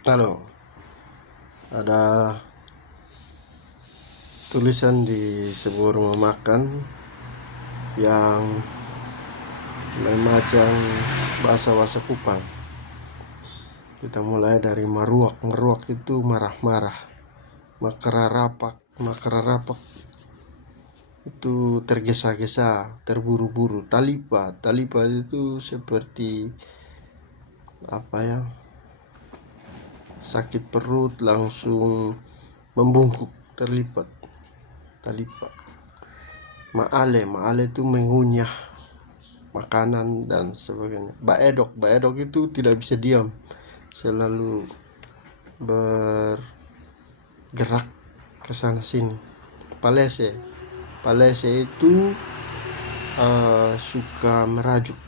Halo, ada tulisan di sebuah rumah makan yang memajang bahasa Kupang. Kita mulai dari maruak. Maruak itu marah-marah. Makararapak itu tergesa-gesa, terburu-buru. Talipa itu seperti sakit perut langsung membungkuk, terlipat. Talipa. Maale itu mengunyah makanan dan sebagainya. Baedok itu tidak bisa diam, selalu bergerak ke sana sini. Palese itu suka merajuk,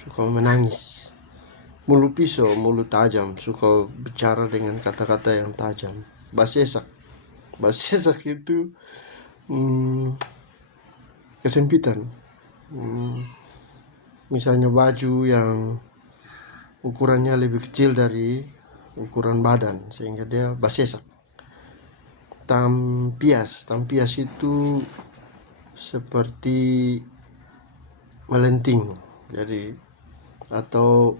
suka menangis. Mulut pisau, mulut tajam, suka bicara dengan kata-kata yang tajam. Basesak itu kesempitan. Misalnya baju yang ukurannya lebih kecil dari ukuran badan, sehingga dia basesak. Tampias itu seperti melenting, jadi atau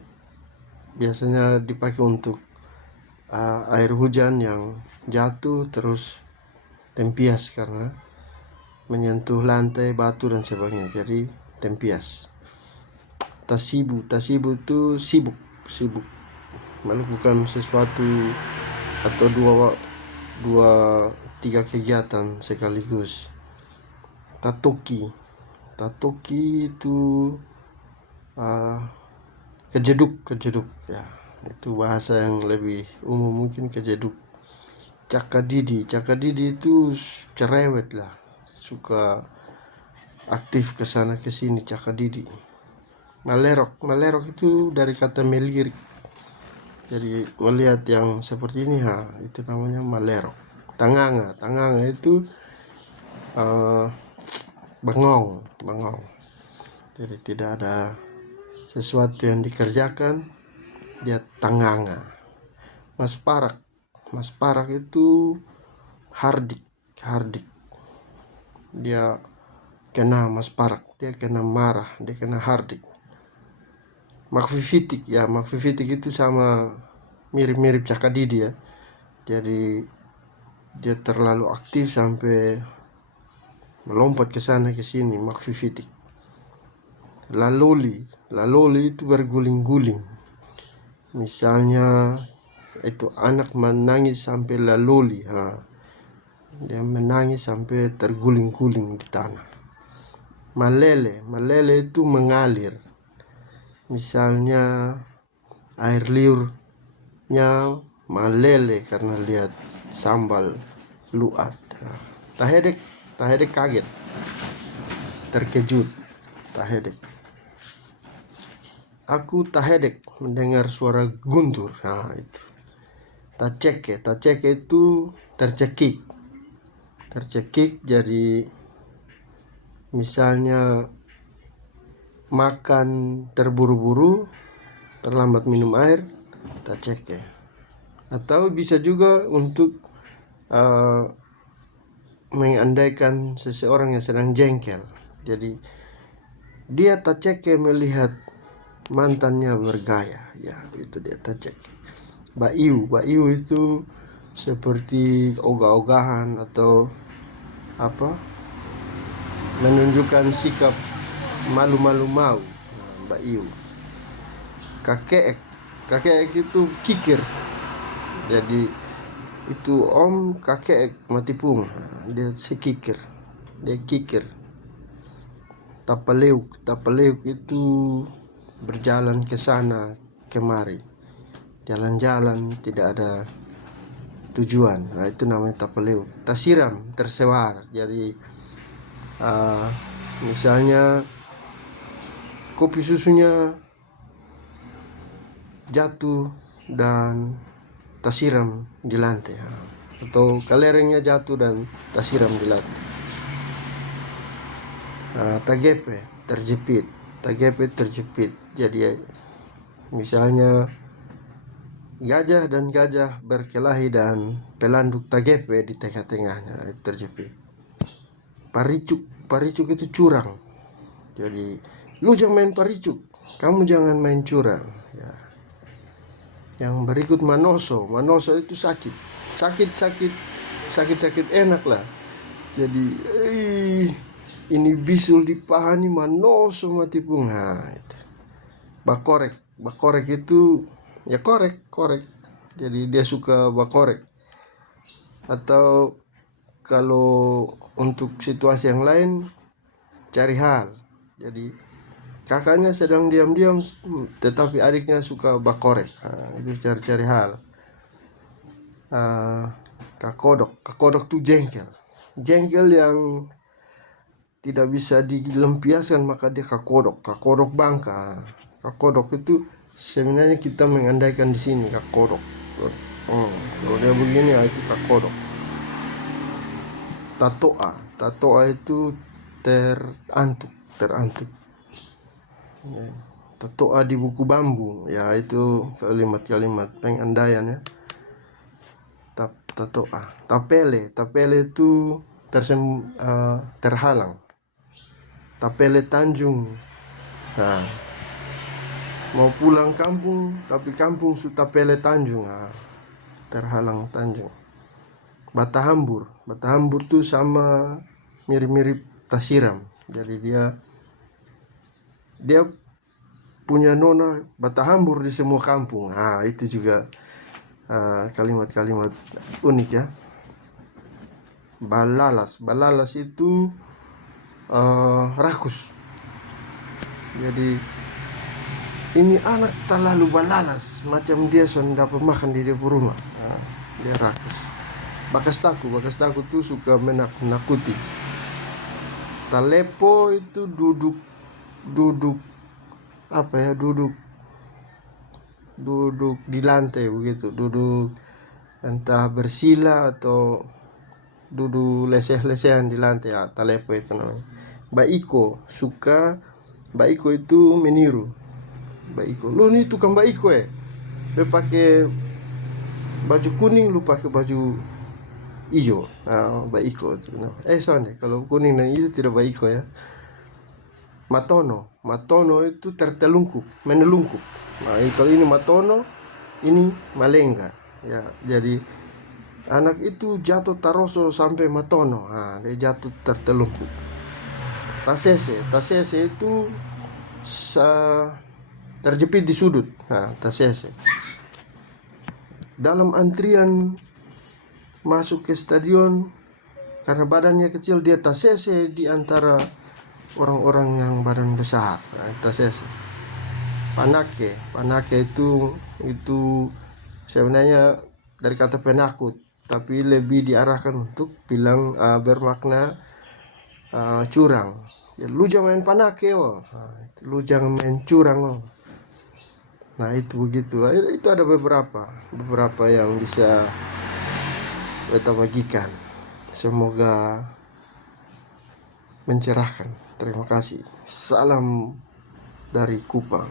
biasanya dipakai untuk air hujan yang jatuh terus tempias karena menyentuh lantai, batu dan sebagainya, jadi tempias. Tasibu itu sibuk melakukan sesuatu atau dua tiga kegiatan sekaligus. Tatoki itu kejeduk ya, itu bahasa yang lebih umum mungkin, kejeduk. Cakadidi itu cerewet lah, suka aktif kesana kesini. Cakadidi. Malerok itu dari kata melirik, jadi melihat yang seperti ini, itu namanya malerok. Tanganga itu bengong, jadi tidak ada sesuatu yang dikerjakan, dia tanganga. Mas parak itu hardik, dia kena mas parak, dia kena marah, dia kena hardik. Makfifitik itu sama mirip Cakadidi ya, jadi dia terlalu aktif sampai melompat ke sana ke sini. Makfifitik. Laloli itu berguling-guling. Misalnya itu anak menangis sampai laloli, dia menangis sampai terguling-guling di tanah. Malele itu mengalir. Misalnya air liurnya malele karena lihat sambal luat. Tahedek kaget, terkejut. Tahedek. Aku tahedek mendengar suara guntur. Itu. Taceke itu tercekik, jadi misalnya makan terburu-buru, terlambat minum air, taceke. Atau bisa juga untuk mengandaikan seseorang yang sedang jengkel, jadi dia taceke melihat mantannya bergaya, ya itu dia taceke. Baiu itu seperti ogah-ogahan atau menunjukkan sikap malu-malu mau. Baiu. Kakek itu kikir, jadi itu om kakek matipung, dia sekikir, dia kikir. Tapaleuk itu berjalan ke sana kemari, jalan-jalan tidak ada tujuan, itu namanya tapaleuk. Tasiram, tersewar, jadi misalnya kopi susunya jatuh dan tasiram di lantai, atau kalerengnya jatuh dan tasiram di lantai. Tagepe, terjepit, jadi misalnya Gajah dan gajah berkelahi dan pelanduk tagepe di tengah-tengahnya terjepit. Paricuk itu curang. Jadi lu jangan main paricuk, kamu jangan main curang. Ya. Yang berikut Manoso itu sakit enak lah. Jadi ini bisul dipahami Manoso mati bunga. Itu. Bakorek itu ya korek. Jadi dia suka bakorek. Atau kalau untuk situasi yang lain cari hal. Jadi kakaknya sedang diam-diam tetapi adiknya suka bakorek. Itu cari-cari hal. Kakodok tuh jengkel yang tidak bisa dilempiaskan, maka dia kakodok bangka. Kakodok itu sebenarnya kita mengandaikan di sini kakodok. Kalau dia begini itu kakodok. Tatoa itu terantuk. Ya. Tatoa di buku bambu, ya itu kalimat-kalimat pengandaian ya. Tatoa. Tapele itu terhalang. Tapele Tanjung. Nah, mau pulang kampung tapi kampung su Tapele Tanjung. Terhalang Tanjung. Batahambur tuh sama mirip-mirip Tasiram. Jadi dia punya nona Batahambur di semua kampung. Itu juga kalimat-kalimat unik ya. Balalas itu rakus. Jadi ini anak terlalu balalas, macam dia sudah dapat makan di dia rumah. Dia rakus. Bakas taku tuh suka menakuti. Talepo itu duduk duduk di lantai begitu, duduk entah bersila atau duduk leseh-lesehan di lantai. Talepo itu namanya. Baiko itu meniru. Baiko, lu nih tukang baiko dia pakai baju kuning, lu pakai baju hijau. Baiko itu. Soalnya kalau kuning dan hijau tidak baiko ya. Matono itu menelungkup. Kalau ini matono, ini malengga. Ya, jadi anak itu jatuh taroso sampai matono. Dia jatuh tertelungkup. Tasese itu terjepit di sudut. Tasese. Dalam antrian masuk ke stadion, karena badannya kecil, dia tasese di antara orang-orang yang badan besar. Tasese. Panake itu sebenarnya dari kata penakut, tapi lebih diarahkan untuk bilang bermakna curang. Ya, lu jangan main panake lu jangan main curang Nah itu begitu. Itu ada beberapa yang bisa kita bagikan. Semoga mencerahkan. Terima kasih. Salam dari Kupang.